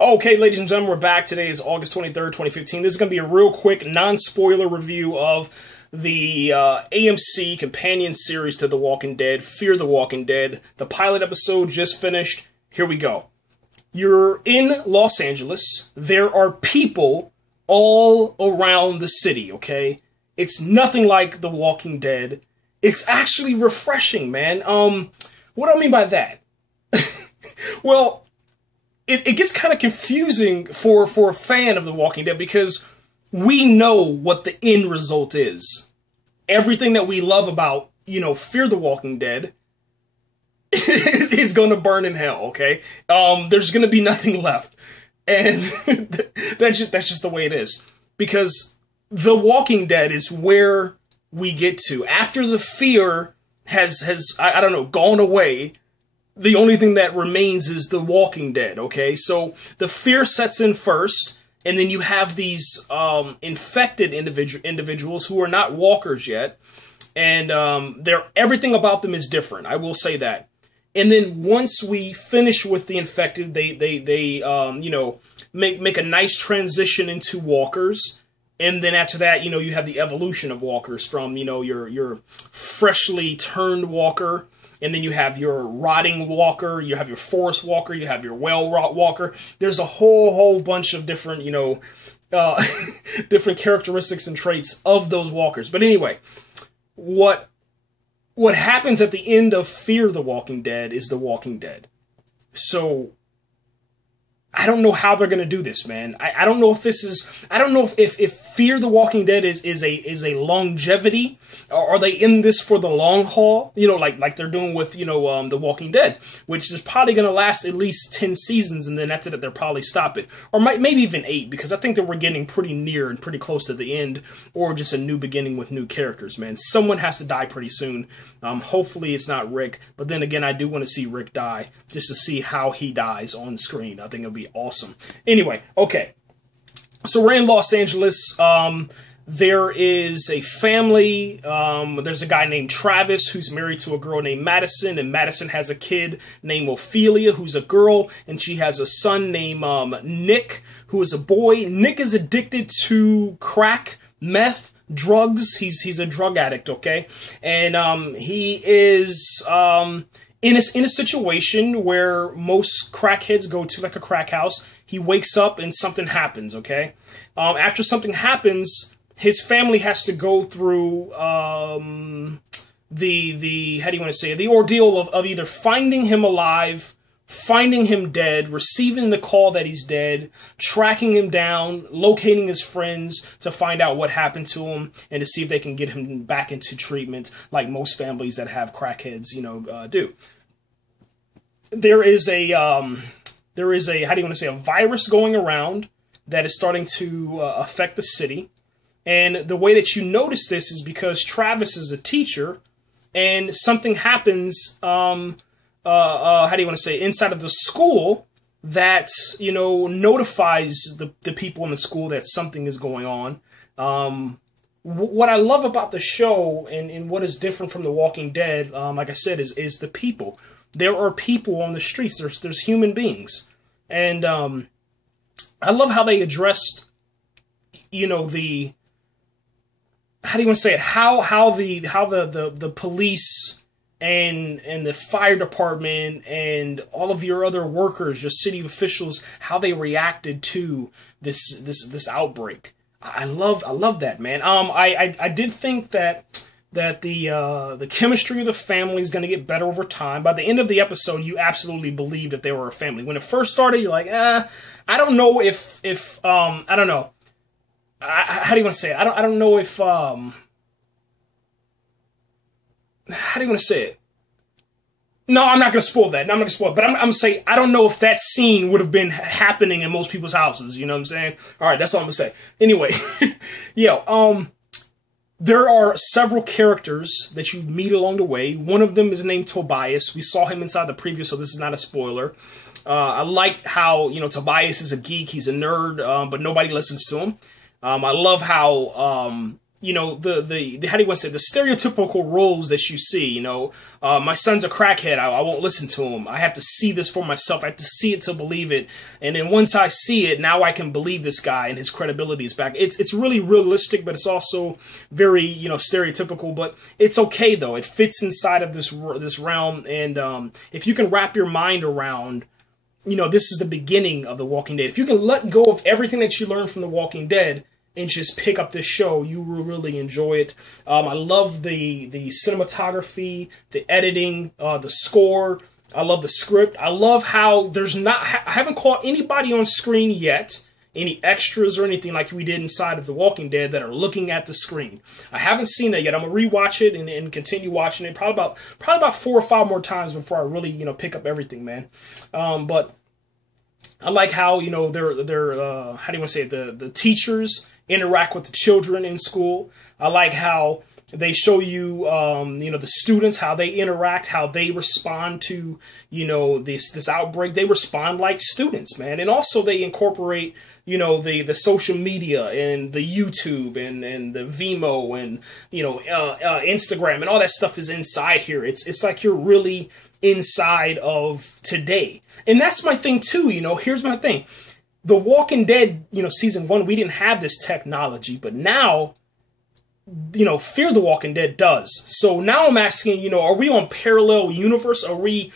Okay, ladies and gentlemen, we're back. Today is August 23rd, 2015. This is going to be a real quick, non-spoiler review of the AMC companion series to The Walking Dead, Fear the Walking Dead. The pilot episode just finished. Here we go. You're in Los Angeles. There are people all around the city, okay? It's nothing like The Walking Dead. It's actually refreshing, man. What do I mean by that? Well, it gets kind of confusing for a fan of The Walking Dead because we know what the end result is. Everything that we love about, Fear the Walking Dead is going to burn in hell, okay? There's going to be nothing left. And that's just the way it is. Because The Walking Dead is where we get to. After the fear has gone away, the only thing that remains is The Walking Dead, okay? So the fear sets in first, and then you have these infected individuals who are not walkers yet, and everything about them is different, I will say that. And then once we finish with the infected, they make a nice transition into walkers. And then after that, you have the evolution of walkers from, your freshly turned walker. And then you have your rotting walker, you have your forest walker, you have your well-rot walker. There's a whole bunch of different, different characteristics and traits of those walkers. But anyway, what happens at the end of Fear the Walking Dead is The Walking Dead. So I don't know how they're going to do this, man. I don't know if this is... I don't know if Fear the Walking Dead is a longevity, or are they in this for the long haul? Like they're doing with, The Walking Dead, which is probably going to last at least 10 seasons, and then that's it. They'll probably stop it. Or maybe even 8, because I think that we're getting pretty near and pretty close to the end, or just a new beginning with new characters, man. Someone has to die pretty soon. Hopefully it's not Rick, but then again, I do want to see Rick die, just to see how he dies on screen. I think it'll be awesome. Anyway, okay. So we're in Los Angeles. There is a family. There's a guy named Travis who's married to a girl named Madison, and Madison has a kid named Ophelia who's a girl, and she has a son named Nick, who is a boy. Nick is addicted to crack, meth, drugs. He's a drug addict, okay? And he is in a situation where most crackheads go to, like a crack house. He wakes up and something happens, okay? After something happens, his family has to go through the ordeal of either finding him alive, finding him dead, receiving the call that he's dead, tracking him down, locating his friends to find out what happened to him, and to see if they can get him back into treatment like most families that have crackheads, do. There is a virus going around that is starting to affect the city. And the way that you notice this is because Travis is a teacher, and something happens, inside of the school that, notifies the people in the school that something is going on. What I love about the show and what is different from The Walking Dead, like I said, is the people. There are people on the streets. There's human beings. And I love how they addressed, how the police and the fire department and all of your other workers, your city officials, how they reacted to this outbreak. I love that, man. I did think that the chemistry of the family is going to get better over time. By the end of the episode, you absolutely believe that they were a family. When it first started, you're like, I don't know if I don't know. How do you want to say it? I don't know if, how do you want to say it? No, I'm not going to spoil that. No, I'm not going to spoil it. But I'm going to say, I don't know if that scene would have been happening in most people's houses. You know what I'm saying? All right, that's all I'm going to say. Anyway, there are several characters that you meet along the way. One of them is named Tobias. We saw him inside the preview, so this is not a spoiler. I like how, Tobias is a geek. He's a nerd, but nobody listens to him. I love how you know, the how do you want to say, the stereotypical roles that you see, you know, my son's a crackhead, I won't listen to him. I have to see this for myself. I have to see it to believe it. And then once I see it, now I can believe this guy and his credibility is back. It's really realistic, but it's also very, you know, stereotypical, but it's okay though. It fits inside of this realm. And if you can wrap your mind around, you know, this is the beginning of The Walking Dead. If you can let go of everything that you learned from The Walking Dead and just pick up this show, you will really enjoy it. I love the cinematography, the editing, the score. I love the script. I love how I haven't caught anybody on screen yet, any extras or anything like we did inside of The Walking Dead that are looking at the screen. I haven't seen that yet. I'm gonna rewatch it and continue watching it probably about 4 or 5 more times before I really, you know, pick up everything, man. But I like how, you know, they're how do you want to say it? The teachers interact with the children in school. I like how they show you, you know, the students, how they interact, how they respond to, you know, this outbreak. They respond like students, man. And also they incorporate, you know, the social media and the YouTube and the Vimeo and, you know, Instagram and all that stuff is inside here. It's like you're really inside of today. And that's my thing too, you know. Here's my thing. The Walking Dead, you know, season 1, we didn't have this technology, but now, you know, Fear the Walking Dead does. So now I'm asking, you know, are we on parallel universe? Are we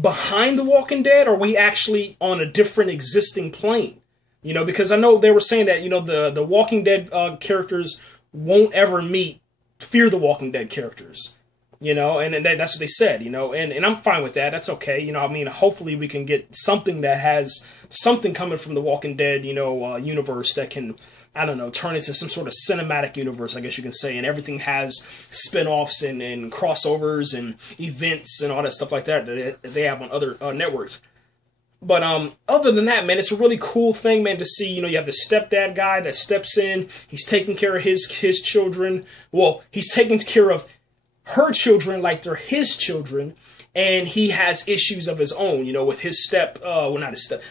behind The Walking Dead? Or are we actually on a different existing plane? You know, because I know they were saying that, you know, the Walking Dead characters won't ever meet Fear the Walking Dead characters. You know, and that's what they said, you know, and I'm fine with that. That's okay. You know, I mean, hopefully we can get something that has something coming from the Walking Dead, you know, universe that can, I don't know, turn into some sort of cinematic universe, I guess you can say. And everything has spin-offs and crossovers and events and all that stuff like that they have on other networks. But other than that, man, it's a really cool thing, man, to see. You know, you have the stepdad guy that steps in. He's taking care of his children. Well, he's taking care of her children like they're his children, and he has issues of his own, you know, with his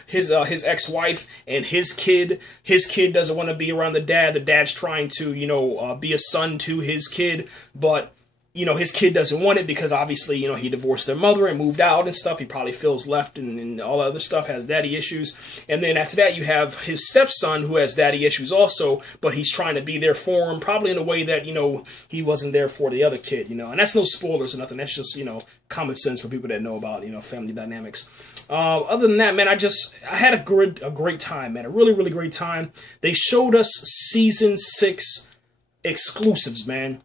his ex-wife and his kid. His kid doesn't want to be around the dad. The dad's trying to, you know, be a son to his kid, but, you know, his kid doesn't want it because obviously, you know, he divorced their mother and moved out and stuff. He probably feels left and all that other stuff, has daddy issues. And then after that, you have his stepson who has daddy issues also, but he's trying to be there for him, probably in a way that, you know, he wasn't there for the other kid, you know. And that's no spoilers or nothing. That's just, you know, common sense for people that know about, you know, family dynamics. Other than that, man, I had a great time, man. A really, really great time. They showed us season 6 exclusives, man.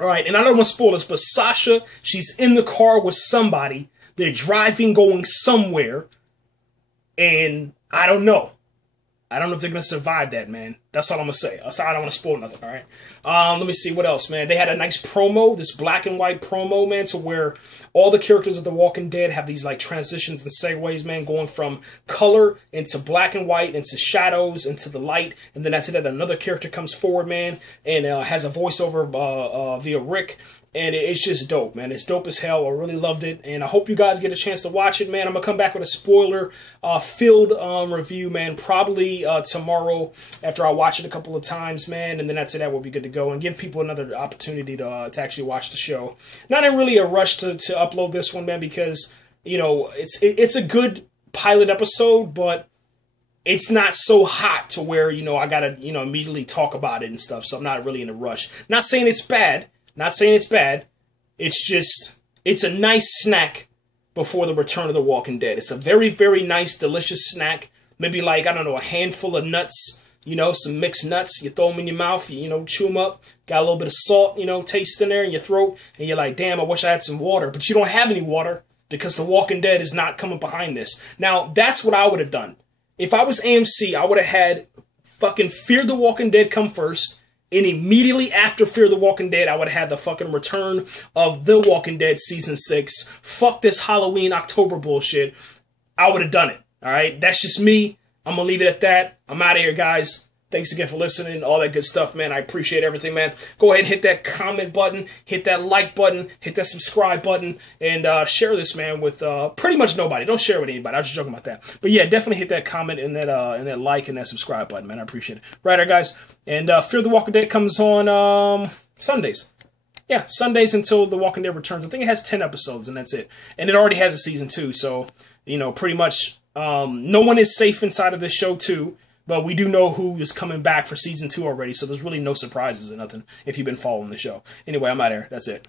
All right, and I don't want to spoil this, but Sasha, she's in the car with somebody. They're driving, going somewhere, and I don't know. I don't know if they're going to survive that, man. That's all I'm going to say. I don't want to spoil nothing, all right? Let me see, what else, man? They had a nice promo, this black and white promo, man, to where all the characters of The Walking Dead have these, like, transitions and segues, man, going from color into black and white, into shadows, into the light, and then after that, another character comes forward, man, and has a voiceover via Rick. And it's just dope, man. It's dope as hell. I really loved it. And I hope you guys get a chance to watch it, man. I'm going to come back with a spoiler-filled review, man. Probably tomorrow after I watch it a couple of times, man. And then after that, we'll be good to go. And give people another opportunity to actually watch the show. Not in really a rush to upload this one, man, because, you know, it's a good pilot episode, but it's not so hot to where, you know, I got to, you know, immediately talk about it and stuff. So I'm not really in a rush. Not saying it's bad. Not saying it's bad. It's just, it's a nice snack before the return of The Walking Dead. It's a very, very nice, delicious snack. Maybe like, I don't know, a handful of nuts, you know, some mixed nuts. You throw them in your mouth, you know, chew them up. Got a little bit of salt, you know, taste in there in your throat. And you're like, damn, I wish I had some water. But you don't have any water because The Walking Dead is not coming behind this. Now, that's what I would have done. If I was AMC, I would have had fucking Fear the Walking Dead come first. And immediately after Fear the Walking Dead, I would have had the fucking return of The Walking Dead Season 6. Fuck this Halloween, October bullshit. I would have done it, alright? That's just me. I'm gonna leave it at that. I'm out of here, guys. Thanks again for listening, all that good stuff, man. I appreciate everything, man. Go ahead and hit that comment button, hit that like button, hit that subscribe button, and share this, man, with pretty much nobody. Don't share with anybody. I was just joking about that. But yeah, definitely hit that comment and that like and that subscribe button, man. I appreciate it. Right, guys. And Fear the Walking Dead comes on Sundays. Yeah, Sundays until The Walking Dead returns. I think it has 10 episodes, and that's it. And it already has a season 2, so, you know, pretty much no one is safe inside of this show, too. But we do know who is coming back for season 2 already, so there's really no surprises or nothing if you've been following the show. Anyway, I'm out of here. That's it.